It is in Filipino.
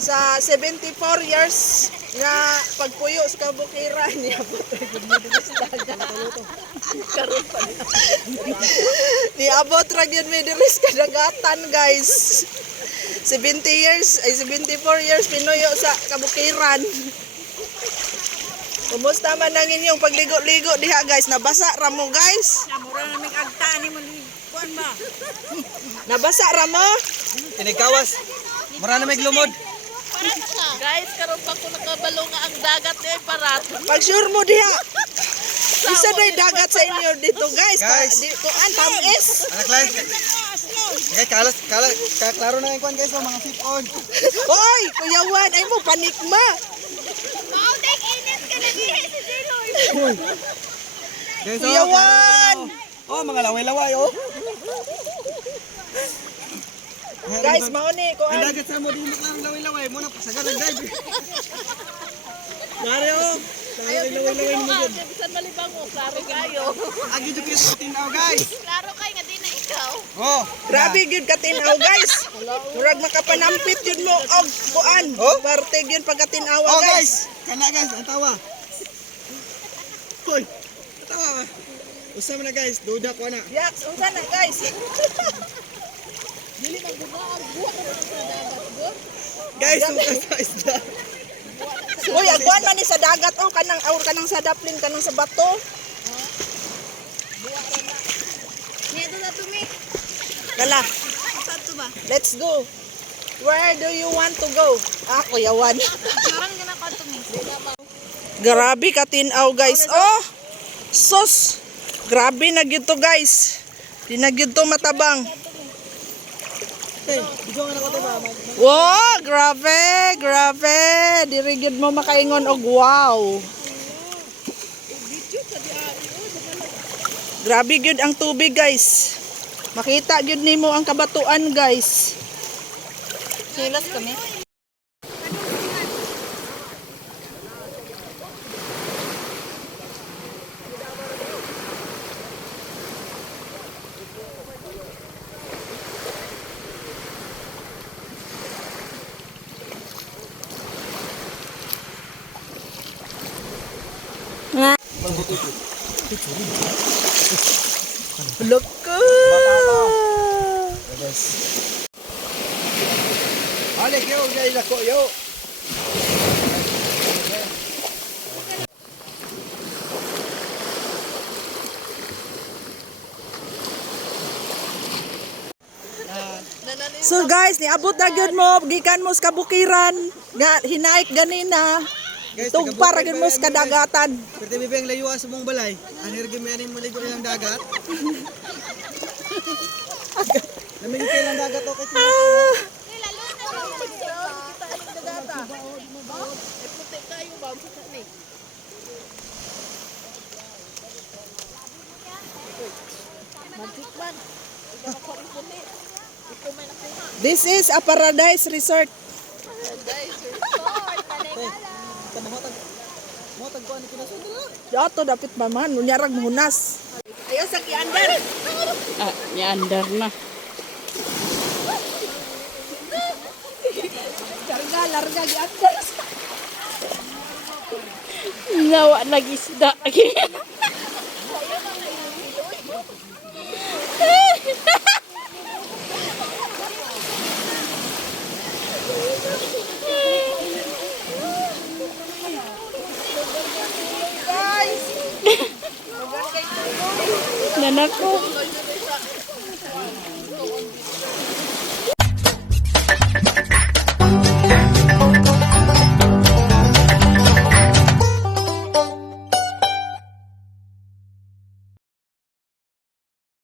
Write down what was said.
sa 74 years nga pagpuyo sa kabukiran niabot niabot ra gyud mi diri sa kadagatan guys. 74 years pinuyo sa kabukiran. Kumusta man ang inyong pagligo-ligo diha guys? Nabasa ra mo guys? Mura na may agta ni mo kuan ba? Nabasa ra mo? Tinigkawas. Mura na may lumod. Guys, karon pa ko nakabalo nga ang dagat ni parat. Pag sure mo diha. Isa day dagat sa inyo dito guys. Guys. Kuan tamis. Anak lang. Guys, klaro na yung kuan guys, mga sipon. Hoy, kuyawan ay mo panikma. Maudek init ka na dihe si Diloy. Guys, Kuyawan. Oh, mga laway-laway oh. Guys, mao ni Ang kuan. dagat sa mo di mo lang laway-laway mo na pasagan ng dive. Mario. Laway-laway mo gud. Bisan malibang mo, klaro kayo. Agi jud kayo tinaw guys. Klaro kay nga di na ikaw. Oh. Grabe gyud katinaw guys. Murag makapanampit yun mo og kuan. Oh? Parte gyud pagkatinawa Oh guys. guys, kana guys, ang tawa. Hoy. Tawa. Usa man na guys, duda ko na. Yak, unsa na guys? Guys, suka sa isda. Uy, agwan man ni sa dagat oh kanang sa daplin kanang sa bato. Nito na tumi. Kala, Saan to ba? let's go. Where do you want to go? Ah, kuyawan. Parang gana ka tumi. Grabe katinaw guys. Oh. Sus. Grabe na gyud to guys. Di na gyud to matabang. Hey, bigo na ko ba? Wow, grabe, grabe. Diri gyud mo makaingon og wow. Grabe gyud ang tubig guys. Makita gyud nimo ang kabatuan guys. Silas kami. Look. Alik yo, guys, ako yo. So guys, niabot na gyud mo gikan mo sa kabukiran. Nga hinaik ganina. Guys, Tugpar gyud mo sa kadagatan. Perti bibeng layuan sa mong balay. Anir gyud mo ligo ng dagat. Lamig kayo ng dagat okay. This is a paradise resort. Motag ko ani kinasud. Dato dapat maman unyarag munas. Ayo sa kiandar. Ah, niandar na. Larga giandar. Nawa lagi isda. Guys. Nanako.